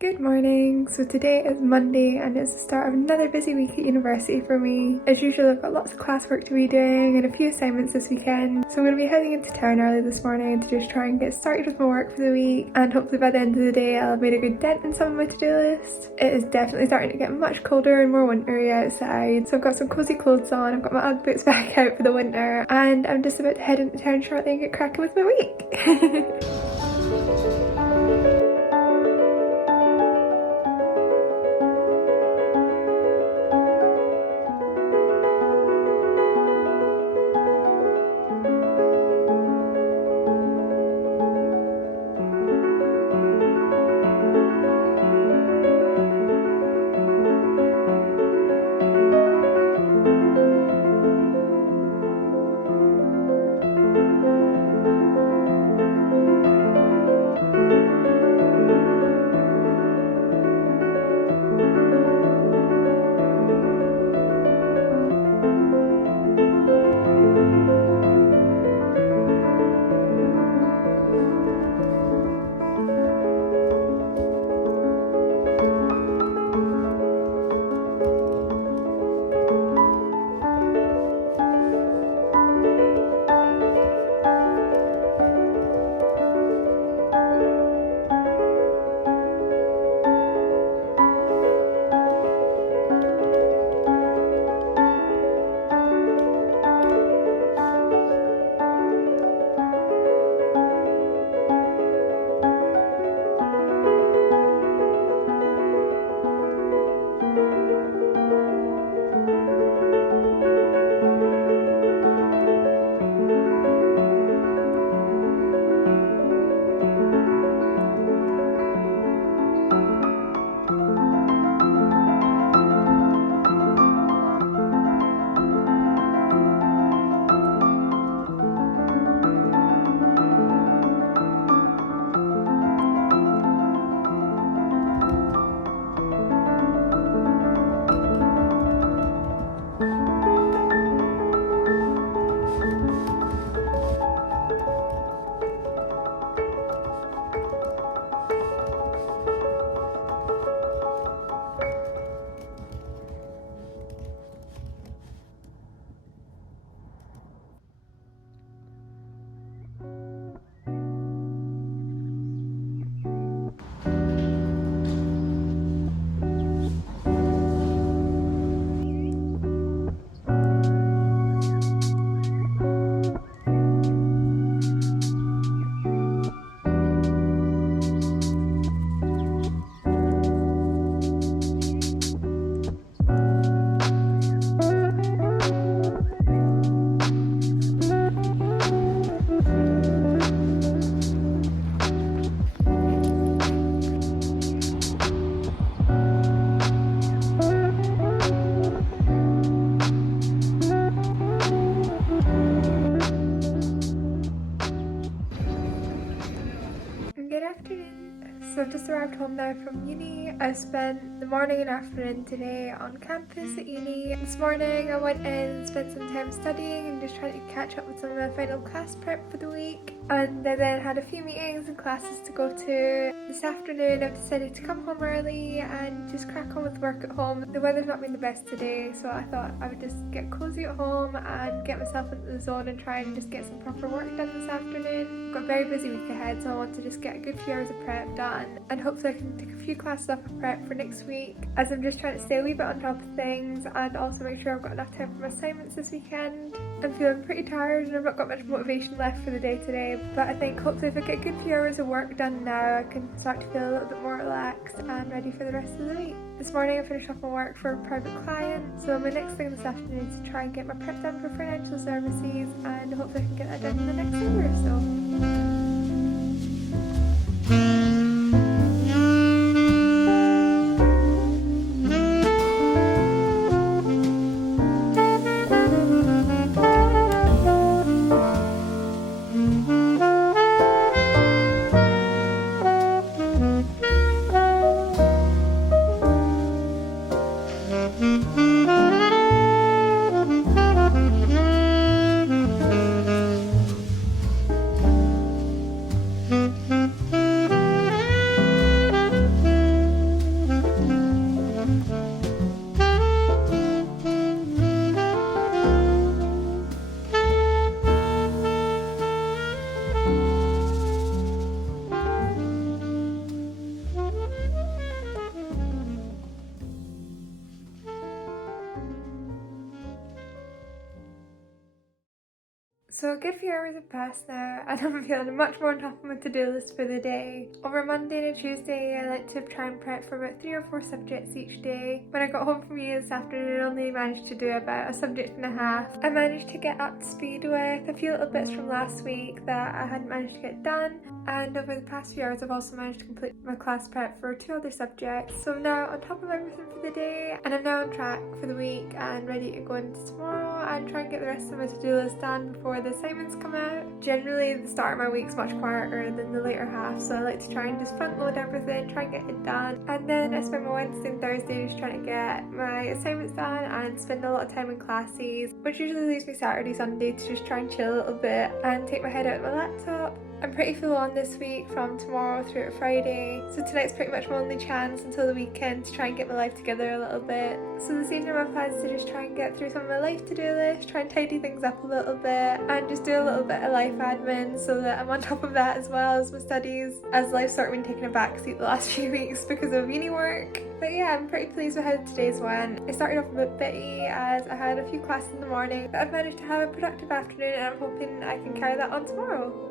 Good morning. So today is Monday and it's the start of another busy week at university for me. As usual, I've got lots of classwork to be doing and a few assignments this weekend. So I'm going to be heading into town early this morning to just try and get started with my work for the week, and hopefully by the end of the day I'll have made a good dent in some of my to-do list. It is definitely starting to get much colder and more wintry outside, so I've got some cozy clothes on, I've got my Ugg boots back out for the winter, and I'm just about to head into town shortly and get cracking with my week. Good afternoon. So I've just arrived home now from uni. I spent the morning and afternoon today on campus at uni. This morning I went in and spent some time studying and just trying to catch up with some of my final class prep for the week. And I then had a few meetings and classes to go to. This afternoon I've decided to come home early and just crack on with work at home. The weather's not been the best today, so I thought I would just get cozy at home and get myself into the zone and try and just get some proper work done this afternoon. I've got a very busy week ahead, so I want to just get a good few hours of prep done, and hopefully I can take a few classes off of prep for next week, as I'm just trying to stay a wee bit on top of things and also make sure I've got enough time for my assignments this weekend. I'm feeling pretty tired and I've not got much motivation left for the day today, but I think hopefully if I get a good few hours of work done now, I can start to feel a little bit more relaxed and ready for the rest of the week. This morning I finished off my work for a private client, so my next thing this afternoon is to try and get my prep done for financial services, and hopefully I can get that done in the next hour or so. So a good few hours have passed now and I'm feeling much more on top of my to-do list for the day. Over Monday and Tuesday I like to try and prep for about 3 or 4 subjects each day. When I got home from uni this afternoon I only managed to do about a subject and a half. I managed to get up to speed with a few little bits from last week that I hadn't managed to get done, and over the past few hours I've also managed to complete my class prep for 2 other subjects. So I'm now on top of everything for the day and I'm now on track for the week and ready to go into tomorrow and try and get the rest of my to-do list done before the assignments come out. Generally the start of my week's much quieter than the later half, so I like to try and just front load everything, try and get it done, and then I spend my Wednesday and Thursday just trying to get my assignments done and spend a lot of time in classes, which usually leaves me Saturday, Sunday to just try and chill a little bit and take my head out of my laptop. I'm pretty full on this week from tomorrow through to Friday, so tonight's pretty much my only chance until the weekend to try and get my life together a little bit. So this evening my plan is to just try and get through some of my life to-do list, try and tidy things up a little bit and just do a little bit of life admin so that I'm on top of that as well as my studies, as life's sort of been taking a backseat the last few weeks because of uni work. But yeah, I'm pretty pleased with how today's went. It started off a bit bitty as I had a few classes in the morning, but I've managed to have a productive afternoon and I'm hoping I can carry that on tomorrow.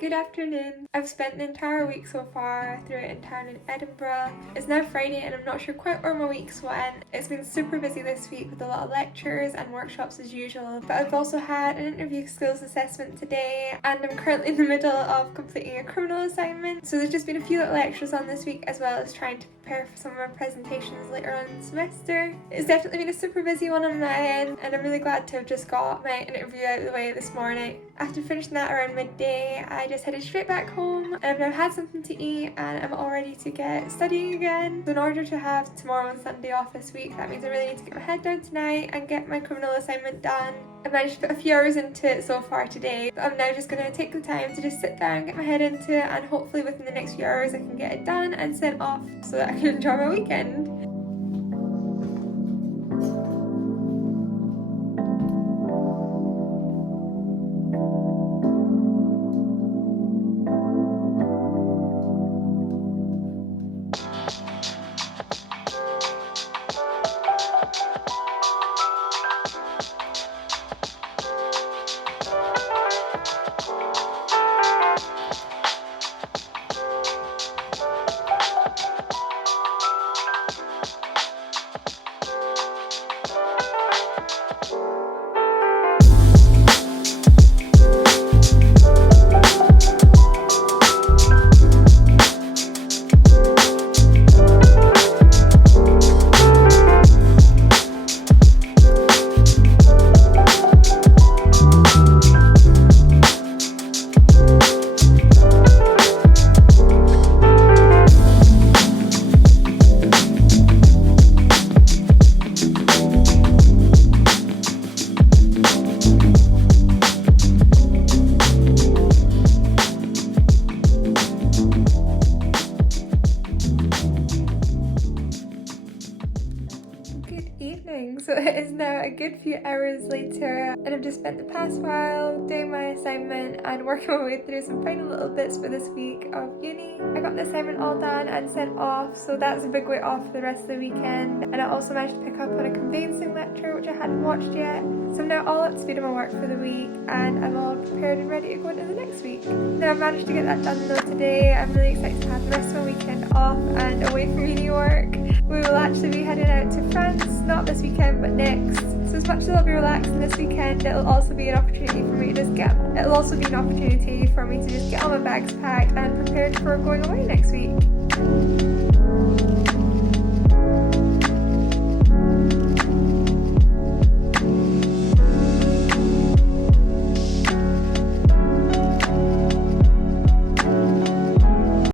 Good afternoon. I've spent the entire week so far through it in town in Edinburgh. It's now Friday and I'm not sure quite where my week's went. It's been super busy this week with a lot of lectures and workshops as usual, but I've also had an interview skills assessment today and I'm currently in the middle of completing a criminal assignment. So there's just been a few little lectures on this week as well as trying to prepare for some of my presentations later on in the semester. It's definitely been a super busy one on my end and I'm really glad to have just got my interview out of the way this morning. After finishing that around midday, I just headed straight back home and I've now had something to eat and I'm all ready to get studying again. So in order to have tomorrow and Sunday off this week, that means I really need to get my head down tonight and get my criminal assignment done. I managed to put a few hours into it so far today, but I'm now just going to take the time to just sit down, get my head into it, and hopefully within the next few hours I can get it done and sent off so that I can enjoy my weekend. So it is now a good few hours later and I've just spent the past while doing my assignment and working my way through some final little bits for this week of uni. I got the assignment all done and sent off, so that's a big weight off for the rest of the weekend. And I also managed to pick up on a conveyancing lecture which I hadn't watched yet. So I'm now all up to speed on my work for the week and I'm all prepared and ready to go into the next week. Now I've managed to get that done though today. I'm really excited to have the rest of my weekend off and away from uni work. We will actually be heading out to France, not this weekend but next. So as much as I'll be relaxing this weekend, it'll also be an opportunity for me to just get all my bags packed and prepared for going away next week.